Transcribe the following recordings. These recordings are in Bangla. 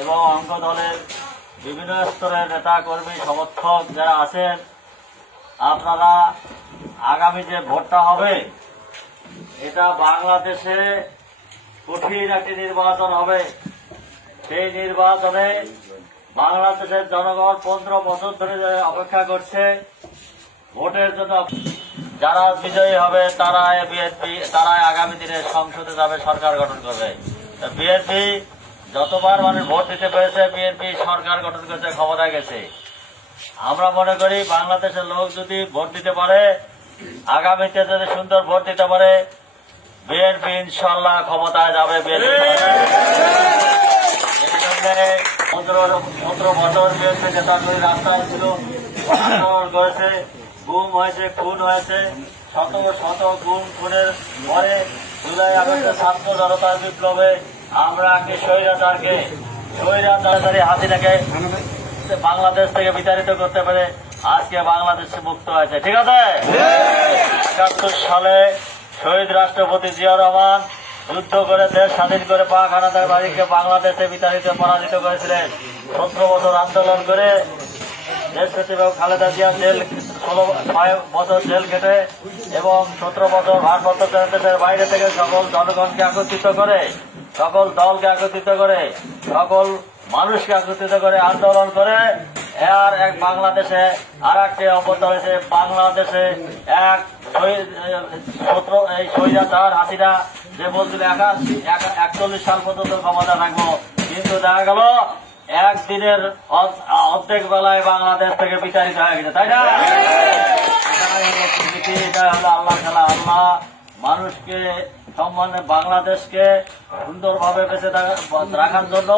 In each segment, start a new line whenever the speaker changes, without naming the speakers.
এবং অঙ্গ দলের বিভিন্ন স্তরের নেতা কর্মী, সমর্থক যারা আছেন, আপনারা আগামী যে ভোটটা হবে, এটা বাংলাদেশে কঠিন একটি নির্বাচন হবে। সেই নির্বাচনে বাংলাদেশের জনগণ পনেরো বছর ধরে অপেক্ষা করছে, ভোটের জন্য যারা বিজয়ী হবে তারা বিএনপি, তারাই আগামী দিনে সংসদে যাবে, সরকার গঠন করবে। বিএনপি যতবার মানুষ ভোট দিতে পেরেছে বিএনপি সরকার গঠন করতে ক্ষমতায় গেছে। আমরা মনে করি বাংলাদেশের লোক যদি ভোট দিতে পারে, আগামীতে যদি সুন্দর ভোট দিতে পারে বিএনপি ইনশাল্লাহ ক্ষমতায় যাবে করেছে, গুম হয়েছে, খুন হয়েছে, শত শত গুম, খুনের পরে জুলাই আগস্টে ছাত্র বিপ্লবে আমরা স্বৈরাচারকে স্বৈরাচারী হাসিনাকে বাংলাদেশ থেকে বিতাড়িত করতে পারে আজকে বাংলাদেশ মুক্ত হয়েছে। ঠিক আছে? একাত্তর সালে শহীদ রাষ্ট্রপতি জিয়া রহমান যুদ্ধ করে দেশ স্বাধীন করে পাক বাড়িকে বাংলাদেশে বিতাড়িত, পরাজিত করেছিলেন। সতেরো বছর আন্দোলন করে দেশ এবং খালেদা জিয়া জেল, ষোলো, ছয় বছর জেল কেটে এবং সতেরো বছর ভারপ্রাপ্ত বাইরে থেকে সকল জনগণকে একত্রিত করে সকল দলকে একত্রিত করে সকল মানুষকে একত্রিত করে আন্দোলন করে আর এক বাংলাদেশে আর একটি অবদান হয়েছে বাংলাদেশে এক এই স্বৈরাচার হাসিনা যে বলছিল একাশি একচল্লিশ সাল পর্যন্ত ক্ষমতা রাখব কিন্তু দেখা গেল একদিনের অর্ধ- অর্ধেক বেলায় বাংলাদেশ থেকে বিতাড়িত হয়ে গেছে তাই না? হলো আল্লাহ খেলা আল্লাহ মানুষকে সম্মানে বাংলাদেশকে সুন্দরভাবে বেঁচে রাখার জন্য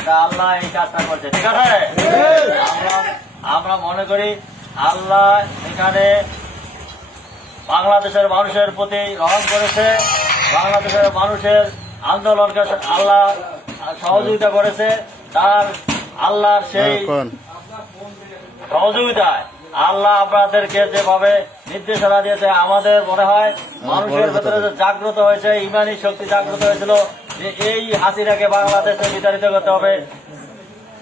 এটা আল্লাহ এই কাজটা করছে। ঠিক আছে? আমরা আমরা মনে করি আল্লাহ এখানে বাংলাদেশের মানুষের প্রতি গ্রহণ করেছে। বাংলাদেশের মানুষের আন্দোলনকে আল্লাহ সহযোগিতা করেছে। তার আল্লাহর সেই সহযোগিতায় আল্লাহ আপনাদেরকে যেভাবে নির্দেশনা দিয়েছে আমাদের মনে হয় মানুষের ভেতরে যে জাগ্রত হয়েছে ইমানি শক্তি জাগ্রত হয়েছিল যে এই হাসিনাকে বাংলাদেশে বিতাড়িত করতে হবে।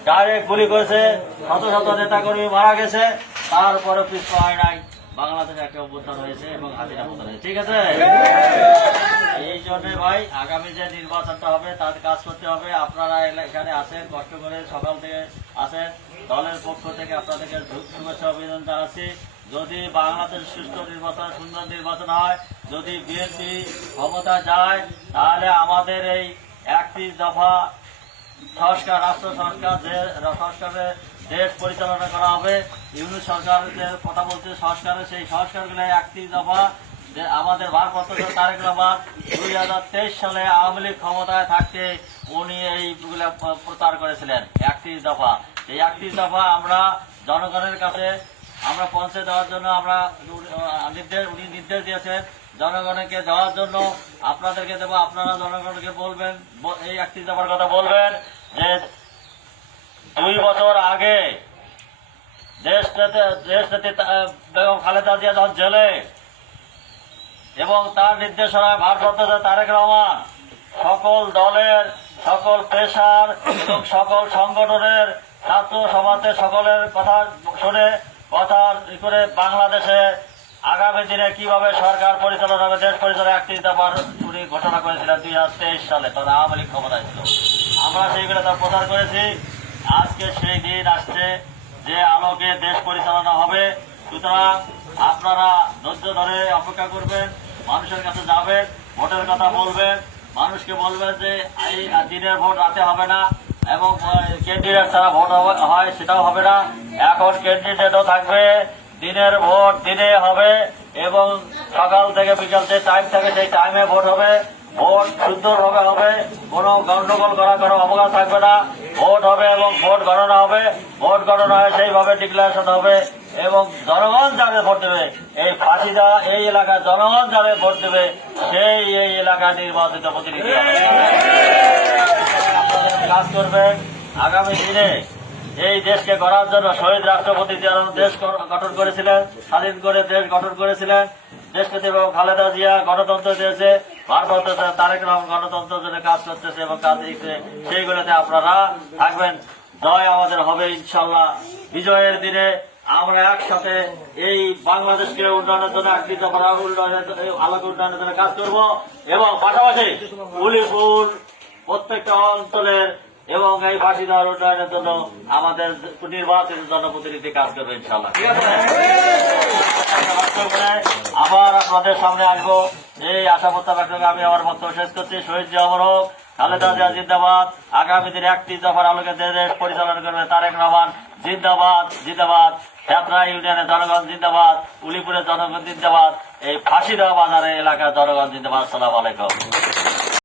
ডাইরেক্ট গুলি করেছে শত শত নেতা কর্মী মারা গেছে তারপরে পিছু হয় নাই। বাংলাদেশে একটা অভ্যুত্থান হয়েছে এবং হাসিনা পতন হয়েছে। ঠিক আছে? জন্য ভাই, আগামী যে নির্বাচনটা হবে, তার কাজ করতে হবে। আপনারা এখানে আসেন, কষ্ট করে সকাল থেকে আসেন। দলের পক্ষ থেকে আপনাদেরকে শুভেচ্ছা অভিনন্দন জানাচ্ছি। যদি বাংলাদেশ সুস্থ নির্বাচন, সুন্দর নির্বাচন হয়, যদি বিএনপি ক্ষমতা যায়, তাহলে আমাদের এই একটি দফা সংস্কার, রাষ্ট্র সংস্কার যে সংস্কারে দেশ পরিচালনা করা হবে ইউনিট সরকার যে কথা বলছে সংস্কারে সেই সংস্কারগুলো একটি দফা যে আমাদের ভারপ্রাপ্ত তারেক রহমান দুই হাজার তেইশ সালে আওয়ামী লীগ ক্ষমতায় থাকতে উনি এইগুলো প্রচার করেছিলেন, একত্রিশ দফা। এই একত্রিশ দফা আমরা জনগণের কাছে আমরা পৌঁছে দেওয়ার জন্য আমরা নির্দেশ, উনি নির্দেশ দিয়েছেন। জনগণকে দেওয়ার জন্য আপনাদেরকে দেবো, আপনারা জনগণকে বলবেন এই একটি দফার কথা বলবেন যে দুই বছর আগে দেশ নেতা- দেশ বেগম খালেদা জিয়া জেলে এবং তার নির্দেশনায় ভারপ্রাপ্ত তারেক রহমান, সকল দলের সকল পেশার এবং সকল সংগঠনের ছাত্র সমাজের সকলের কথা শুনে কথা করে বাংলাদেশে আগামী দিনে কীভাবে সরকার পরিচালনা হবে দেশ পরিচালনা একটি দফার উনি ঘোষণা করেছিলেন দুই হাজার তেইশ সালে তখন আওয়ামী লীগ ক্ষমতায় ছিল। আমরা সেইগুলো তার প্রচার করেছি। আজকে সেই দিন আসছে যে আলোকে দেশ পরিচালনা হবে। সুতরাং আপনারা ধৈর্য ধরে অপেক্ষা করবেন, মানুষের কাছে যাবেন, ভোটের কথা বলবেন, মানুষকে বলবেন যে এই দিনের ভোট রাতে হবে না এবং ক্যান্ডিডেট ছাড়া ভোট হয় সেটাও হবে না। এখন ক্যান্ডিডেটও থাকবে, দিনের ভোট দিনে হবে এবং সকাল থেকে বিকাল যে টাইম থাকে সেই টাইমে ভোট হবে। ভোট সুন্দরভাবে হবে, কোনো গন্ডগোল করা কোনো অবকাশ থাকবে না। ভোট হবে এবং ভোট গণনা হবে, ভোট গণনা হয়ে সেইভাবে ডিক্লারেশন হবে। এবং জনগণ যাবে ভোট দেবে, এই ফাঁসিদা এই এলাকার জনগণ যাবে ভোট দেবে, সেই এই এলাকার নির্বাচিত প্রতিনিধি কাজ করবেন, আগামী দিনে এই দেশকে গড়ার জন্য শহীদ রাষ্ট্রপতি যেন দেশ গঠন করেছিলেন, স্বাধীন করে দেশ গঠন করেছিলেন। দেশপতি এবং খালেদা জিয়া গণতন্ত্র দিয়েছে ভারপ্রাপ্ত তারেক রহমান গণতন্ত্রের জন্য কাজ করতেছে এবং কাজ দিচ্ছে সেইগুলোতে আপনারা থাকবেন। জয় আমাদের হবে ইনশাল্লাহ বিজয়ের দিনে আমরা একসাথে এই বাংলাদেশকে উন্নয়নের জন্য একটি দফা উন্নয়নের আলাদা উন্নয়নের জন্য কাজ করব এবং পাশাপাশি উলিপুর প্রত্যেকটা অঞ্চলের এবং এই বাসিন্দার উন্নয়নের জন্য আমাদের নির্বাচিত জনপ্রতিনিধি কাজ করবে ইনশাল্লাহ আবার আপনাদের সামনে আসব। এই আশা প্রত্যাশা করে আমি আমার বক্তব্য শেষ করছি। শহীদ জিয়ামর হোক, খালেদা জিয়া জিন্দাবাদ। আগামী দিনে একটি দফার আলোকে দেশ পরিচালনা করবে তারেক রহমান। জিন্দাবাদ জিন্দাবাদ। হেবরা ইউনিয়নের জনগণ জিন্দাবাদ উলিপুরে জনগণ জিন্দাবাদ, এই ফাঁসিদা বাজারের এলাকার জনগণ জিন্দাবাদ। সালাম আলাইকুম।